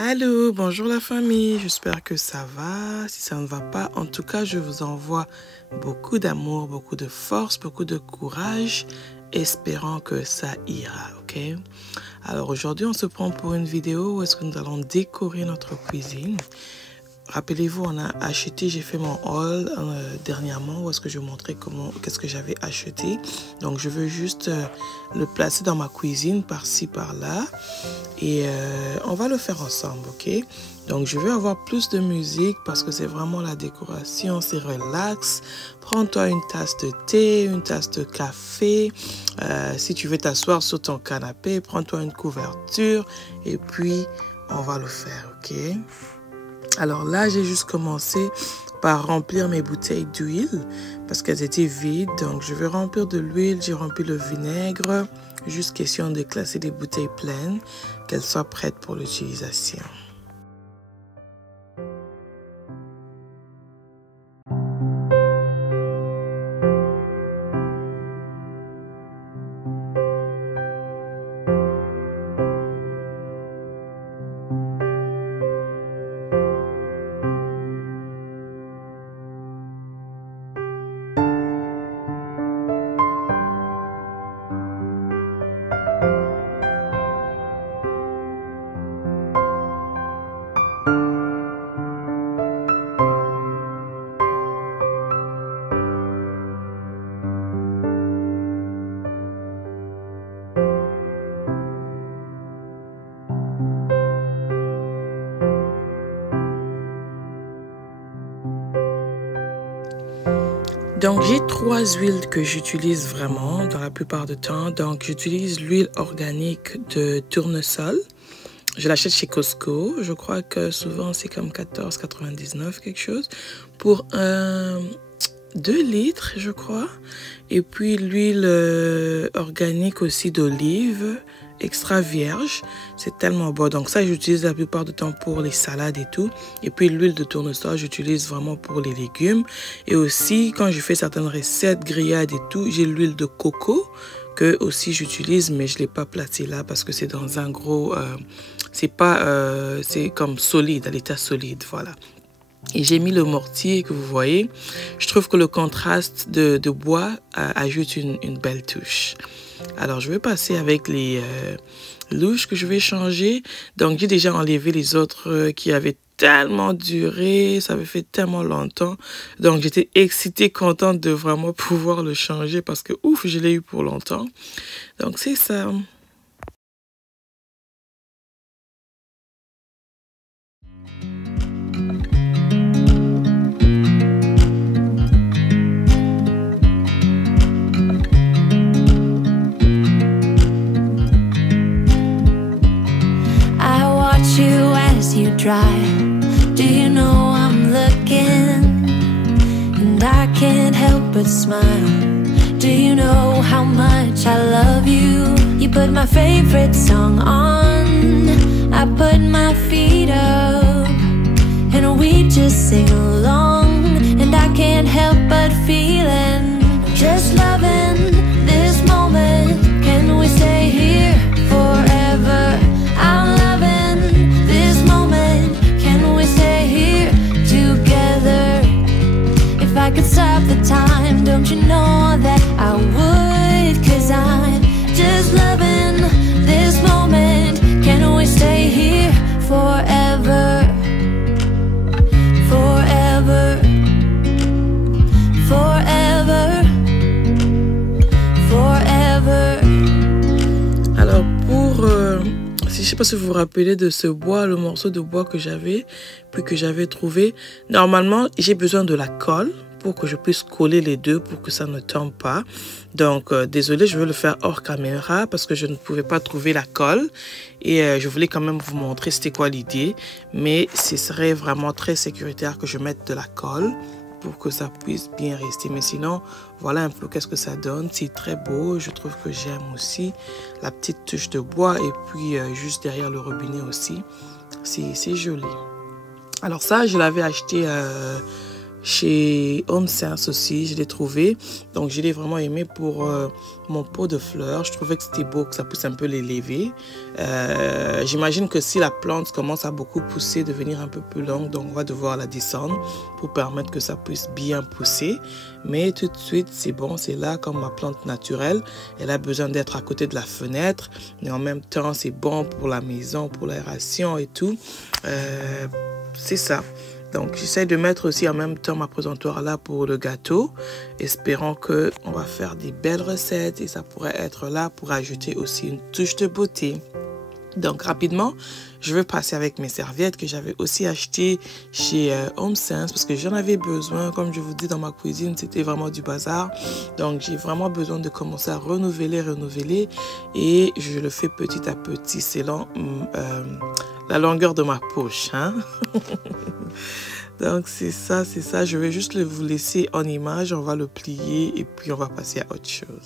Allô, bonjour la famille, j'espère que ça va. Si ça ne va pas, en tout cas, je vous envoie beaucoup d'amour, beaucoup de force, beaucoup de courage, espérant que ça ira, ok? Alors aujourd'hui, on se prend pour une vidéo où est-ce que nous allons décorer notre cuisine. Rappelez-vous, on a acheté, j'ai fait mon haul dernièrement où est-ce que je montrais qu'est-ce que j'avais acheté. Donc je veux juste le placer dans ma cuisine par-ci par-là et on va le faire ensemble, ok? Donc je veux avoir plus de musique parce que c'est vraiment la décoration, c'est relax. Prends-toi une tasse de thé, une tasse de café. Si tu veux t'asseoir sur ton canapé, prends-toi une couverture et puis on va le faire, ok? Alors là, j'ai juste commencé par remplir mes bouteilles d'huile parce qu'elles étaient vides. Donc, je vais remplir de l'huile, j'ai rempli le vinaigre. Juste question de classer des bouteilles pleines, qu'elles soient prêtes pour l'utilisation. Donc, j'ai 3 huiles que j'utilise vraiment dans la plupart du temps. Donc, j'utilise l'huile organique de tournesol. Je l'achète chez Costco. Je crois que souvent, c'est comme 14,99 quelque chose. Pour 2 litres, je crois. Et puis, l'huile organique aussi d'olive, extra vierge. C'est tellement bon. Donc ça, j'utilise la plupart du temps pour les salades et tout. Et puis l'huile de tournesol, j'utilise vraiment pour les légumes. Et aussi, quand je fais certaines recettes, grillades et tout, j'ai l'huile de coco que aussi j'utilise, mais je ne l'ai pas placée là parce que c'est dans un gros... c'est comme solide, à l'état solide, voilà. Et j'ai mis le mortier que vous voyez. Je trouve que le contraste de bois ajoute une belle touche. Alors, je vais passer avec les louches que je vais changer. Donc, j'ai déjà enlevé les autres qui avaient tellement duré. Ça avait fait tellement longtemps. Donc, j'étais excitée, contente de vraiment pouvoir le changer parce que, ouf, je l'ai eu pour longtemps. Donc, c'est ça. Drive. Do you know I'm looking and I can't help but smile? Do you know how much I love you? You put my favorite song on, I put my feet up, and we just sing along, and I can't help but feeling just loving this moment. Can we stay here forever? I'm loving this moment. Can we stay here together? If I could stop the time, don't you know that I would? 'Cause I'm just loving this moment. Can we stay here forever? Forever. Forever. Forever. Alors pour... je ne sais pas si vous vous rappelez de ce bois, le morceau de bois que j'avais, puis que j'avais trouvé. Normalement, j'ai besoin de la colle pour que je puisse coller les deux pour que ça ne tombe pas. Donc, désolé, je vais le faire hors caméra parce que je ne pouvais pas trouver la colle. Et je voulais quand même vous montrer c'était quoi l'idée. Mais ce serait vraiment très sécuritaire que je mette de la colle pour que ça puisse bien rester. Mais sinon, voilà un peu qu'est-ce que ça donne. C'est très beau. Je trouve que j'aime aussi la petite touche de bois. Et puis, juste derrière le robinet aussi. C'est joli. Alors ça, je l'avais acheté chez Home Sense aussi, je l'ai trouvé. Donc, je l'ai vraiment aimé pour mon pot de fleurs. Je trouvais que c'était beau, que ça puisse un peu l'élever. J'imagine que si la plante commence à beaucoup pousser, devenir un peu plus longue, donc on va devoir la descendre pour permettre que ça puisse bien pousser. Mais tout de suite, c'est bon, c'est là comme ma plante naturelle. Elle a besoin d'être à côté de la fenêtre. Mais en même temps, c'est bon pour la maison, pour l'aération et tout. C'est ça. Donc, j'essaie de mettre aussi en même temps ma présentoir là pour le gâteau, espérant qu'on va faire des belles recettes et ça pourrait être là pour ajouter aussi une touche de beauté. Donc, rapidement, je vais passer avec mes serviettes que j'avais aussi achetées chez Home Sense parce que j'en avais besoin. Comme je vous dis, dans ma cuisine, c'était vraiment du bazar. Donc, j'ai vraiment besoin de commencer à renouveler et je le fais petit à petit selon la longueur de ma poche, hein? Donc, c'est ça. Je vais juste vous laisser en image. On va le plier et puis on va passer à autre chose.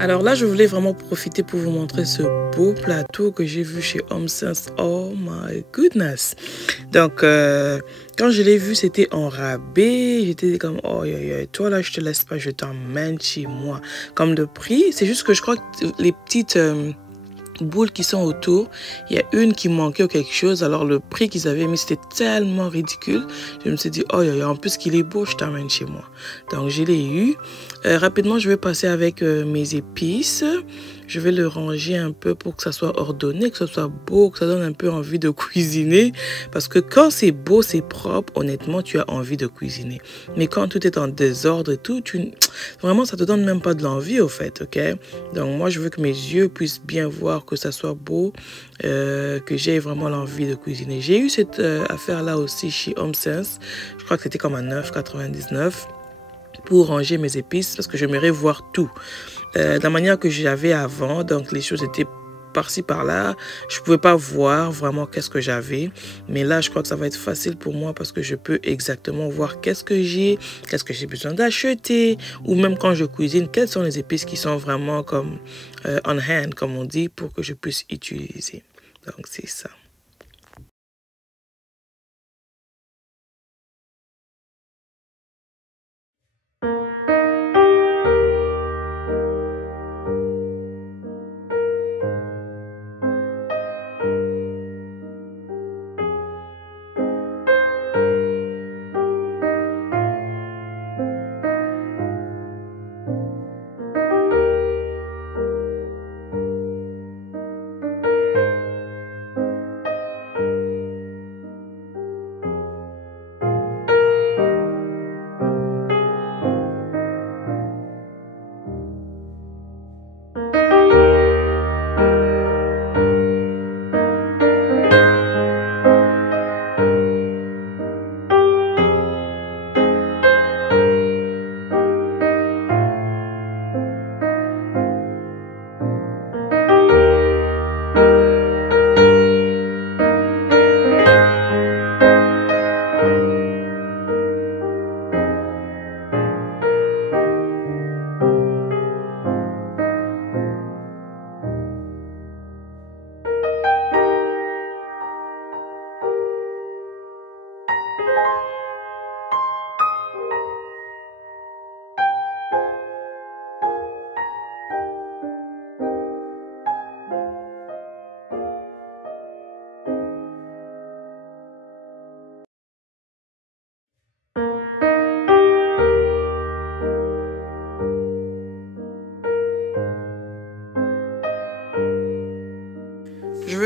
Alors là, je voulais vraiment profiter pour vous montrer ce beau plateau que j'ai vu chez Home Sense. Oh my goodness! Donc, quand je l'ai vu, c'était en rabais. J'étais comme, oh, toi là, je te laisse pas, je t'emmène chez moi. Comme le prix, c'est juste que je crois que les petites boules qui sont autour, il y a une qui manquait ou quelque chose, alors le prix qu'ils avaient mis c'était tellement ridicule, je me suis dit oh en plus qu'il est beau, je t'amène chez moi. Donc je l'ai eu. Rapidement je vais passer avec mes épices. Je vais le ranger un peu pour que ça soit ordonné, que ça soit beau, que ça donne un peu envie de cuisiner. Parce que quand c'est beau, c'est propre, honnêtement, tu as envie de cuisiner. Mais quand tout est en désordre et tout, vraiment, ça te donne même pas de l'envie, au fait, ok? Donc, moi, je veux que mes yeux puissent bien voir que ça soit beau, que j'ai vraiment l'envie de cuisiner. J'ai eu cette affaire-là aussi chez Home Sense. Je crois que c'était comme à 9,99 € pour ranger mes épices parce que j'aimerais voir tout. De la manière que j'avais avant, donc les choses étaient par-ci par-là, je pouvais pas voir vraiment qu'est-ce que j'avais, mais là je crois que ça va être facile pour moi parce que je peux exactement voir qu'est-ce que j'ai besoin d'acheter, ou même quand je cuisine, quelles sont les épices qui sont vraiment comme on hand, comme on dit, pour que je puisse utiliser. Donc c'est ça.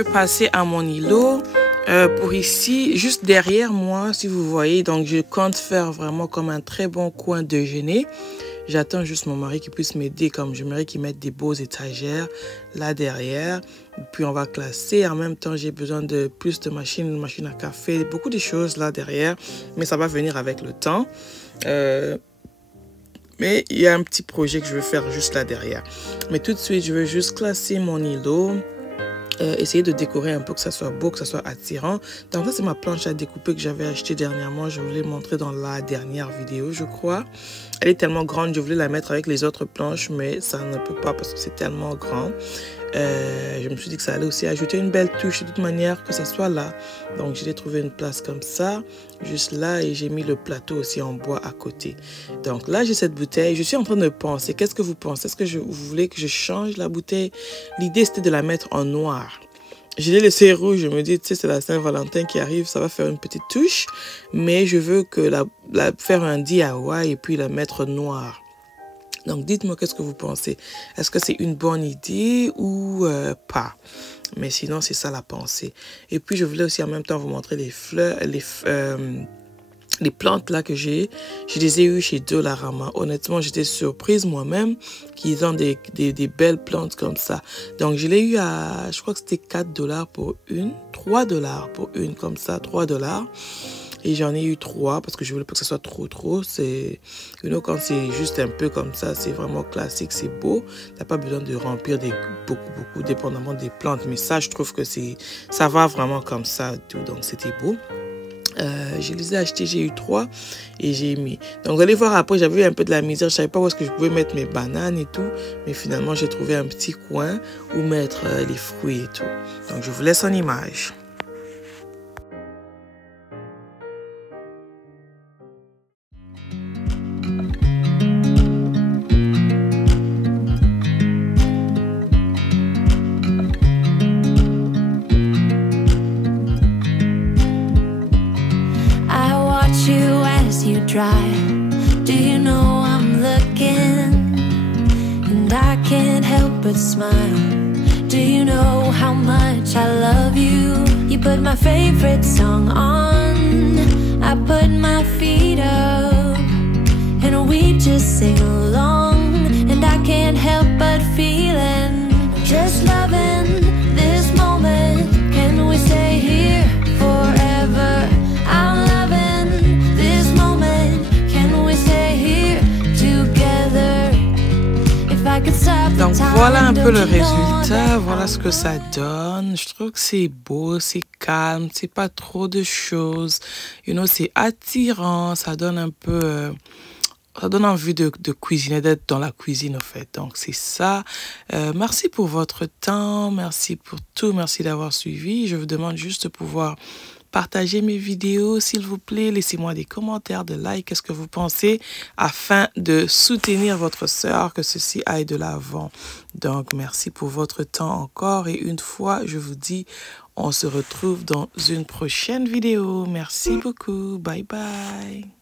veux passer à mon îlot. Pour ici, juste derrière moi, si vous voyez, donc je compte faire vraiment comme un très bon coin déjeuner. J'attends juste mon mari qui puisse m'aider, comme j'aimerais qu'il mette des beaux étagères là derrière. Puis on va classer. En même temps, j'ai besoin de plus de machines à café, beaucoup de choses là derrière. Mais ça va venir avec le temps. Mais il y a un petit projet que je veux faire juste là derrière. Mais tout de suite, je veux juste classer mon îlot. Essayer de décorer un peu, que ça soit beau, que ça soit attirant. Donc ça, c'est ma planche à découper que j'avais achetée dernièrement. Je vous l'ai montré dans la dernière vidéo, je crois. Elle est tellement grande, je voulais la mettre avec les autres planches, mais ça ne peut pas parce que c'est tellement grand. Je me suis dit que ça allait aussi ajouter une belle touche de toute manière, que ça soit là. Donc j'ai trouvé une place comme ça, juste là, et j'ai mis le plateau aussi en bois à côté. Donc là, j'ai cette bouteille. Je suis en train de penser, qu'est-ce que vous pensez? Est-ce que vous voulez que je change la bouteille? L'idée, c'était de la mettre en noir. Je l'ai laissé rouge, je me dis, tu sais, c'est la Saint-Valentin qui arrive, ça va faire une petite touche. Mais je veux que faire un DIY et puis la mettre noire. Donc, dites-moi qu'est-ce que vous pensez. Est-ce que c'est une bonne idée ou pas? Mais sinon, c'est ça la pensée. Et puis, je voulais aussi en même temps vous montrer les fleurs, les plantes là que j'ai. Je les ai eues chez Dollarama. Honnêtement, j'étais surprise moi-même qu'ils ont des belles plantes comme ça. Donc, je l'ai eu à, je crois que c'était 4 $ pour une. 3 $ pour une comme ça, 3 $. Et j'en ai eu 3 parce que je voulais pas que ce soit trop. C'est, quand c'est juste un peu comme ça, c'est vraiment classique, c'est beau. T'as pas besoin de remplir beaucoup, dépendamment des plantes. Mais ça, je trouve que ça va vraiment comme ça, tout. Donc, c'était beau. Je les ai achetés, j'ai eu 3 et j'ai mis. Donc, vous allez voir après, j'avais eu un peu de la misère. Je savais pas où est-ce que je pouvais mettre mes bananes et tout. Mais finalement, j'ai trouvé un petit coin où mettre les fruits et tout. Donc, je vous laisse en image. Do you know I'm looking and I can't help but smile? Do you know how much I love you? You put my favorite song on, I put my feet up, and we just sing along, and I can't help but feeling, just loving this moment. Can we stay here forever? I'm loving this moment. Can we stay here together? If I could stop the time. Donc voilà un peu le résultat, voilà ce que ça donne. Je trouve que c'est beau, c'est calme, c'est pas trop de choses. C'est attirant, ça donne un peu... ça donne envie de cuisiner, d'être dans la cuisine, en fait. Donc, c'est ça. Merci pour votre temps. Merci pour tout. Merci d'avoir suivi. Je vous demande juste de pouvoir partager mes vidéos, s'il vous plaît. Laissez-moi des commentaires, des likes. Qu'est-ce que vous pensez afin de soutenir votre sœur, que ceci aille de l'avant. Donc, merci pour votre temps encore. Et une fois, je vous dis, on se retrouve dans une prochaine vidéo. Merci beaucoup. Bye bye.